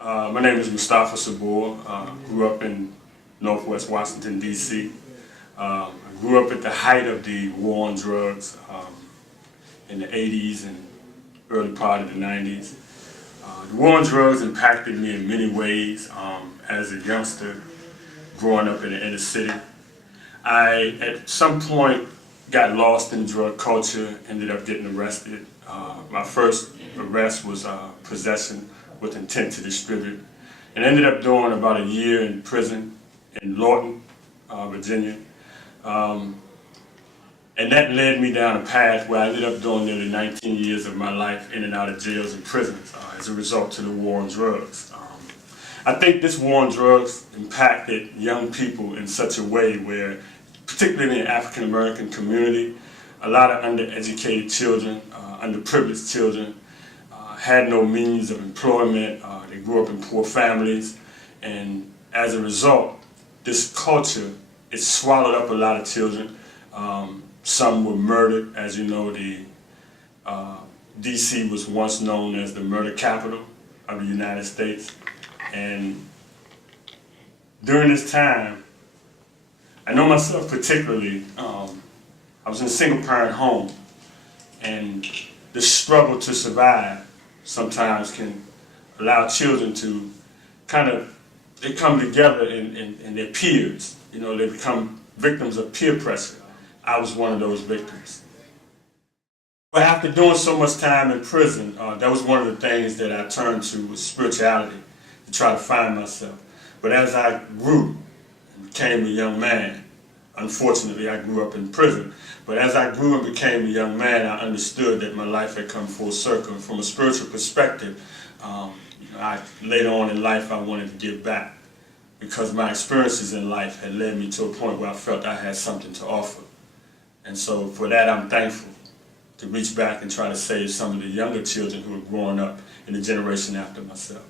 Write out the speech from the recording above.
My name is Mustafa Sabor. Grew up in Northwest Washington, D.C. I grew up at the height of the war on drugs in the 80s and early part of the 90s. The war on drugs impacted me in many ways as a youngster growing up in the inner city. I, at some point, got lost in drug culture, ended up getting arrested. My first arrest was possession with intent to distribute, and ended up doing about a year in prison in Lawton, Virginia. And that led me down a path where I ended up doing nearly 19 years of my life in and out of jails and prisons as a result to the war on drugs. I think this war on drugs impacted young people in such a way where, particularly in the African American community, a lot of undereducated children, underprivileged children, had no means of employment. They grew up in poor families, and as a result, this culture, it swallowed up a lot of children. Some were murdered. As you know, the D.C. was once known as the murder capital of the United States, and during this time, I know myself particularly, I was in a single-parent home, and the struggle to survive sometimes can allow children to they come together in their peers. You know, they become victims of peer pressure. I was one of those victims. But after doing so much time in prison, that was one of the things that I turned to was spirituality, to try to find myself. But as I grew and became a young man, unfortunately I grew up in prison, but as I grew and became a young man, I understood that my life had come full circle. And from a spiritual perspective, later on in life I wanted to give back, because my experiences in life had led me to a point where I felt I had something to offer. And so for that I'm thankful to reach back and try to save some of the younger children who are growing up in the generation after myself.